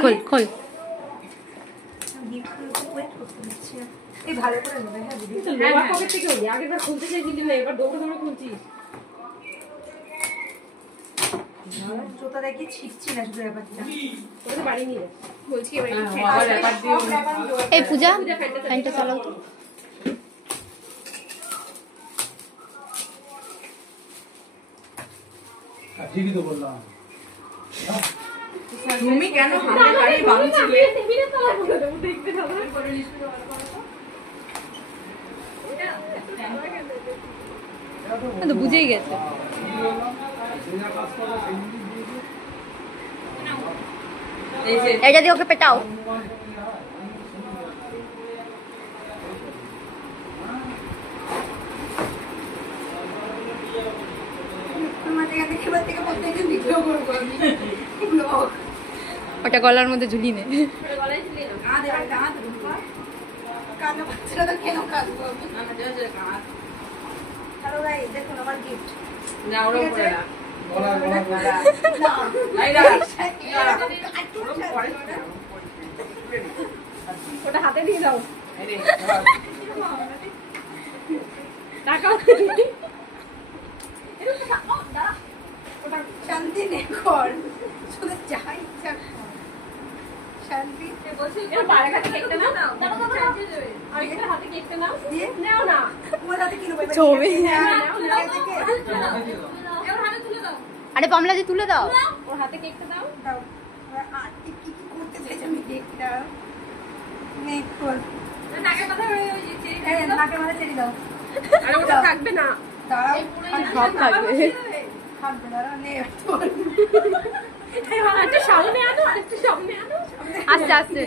খোল খোল এই ভালো করে নেবে। হ্যাঁ দিদি লোয়ার পকেট থেকে হই আগেরবার খুলতে চাইছিলি না এবার দৌড়ে দৌড়ে খুলছিস। জুতা দেখি ছিটছি না শুধু ব্যাপারটা তোকে বাড়ি নিয়ে বলছি এবার এই পূজা ফ্যানটা চালাও তো। ঠিকই তো বললাম তুমি কেন হাতে গাড়ি ভাঙছিলে দেখবে না তো বুঝেই গেছে। এটা দিয়ে ওকে পেটাও। ওটা গলার মধ্যে ঝুলিয়ে নে। দেখুন আমার গিফট ওটা হাতে দিয়ে দাও টাকা শান্তি নেই কর শুধু যা ইচ্ছা শান্তি হাতে কেকটা নাও আরেকটা হাতে কেকটা নাও দিয়ে নাও না তোমার হাতে কি নেবো ছবি। আরে পামলা যে তুলে দাও। ওর হাতে কেকটা দাও দাও আর কি কি করতে চাইছ আমি দেখটা নে কর নাকের মাথা হয়ে যাচ্ছে এই নাকে মাথা ছেড়ে দাও আরে ওটা থাকবে না দাঁড়াও সব থাকবে। থাকবে দাঁড়াও নে তোর একটু সামনে আনো একটু সামনে আনো আস্তে আস্তে।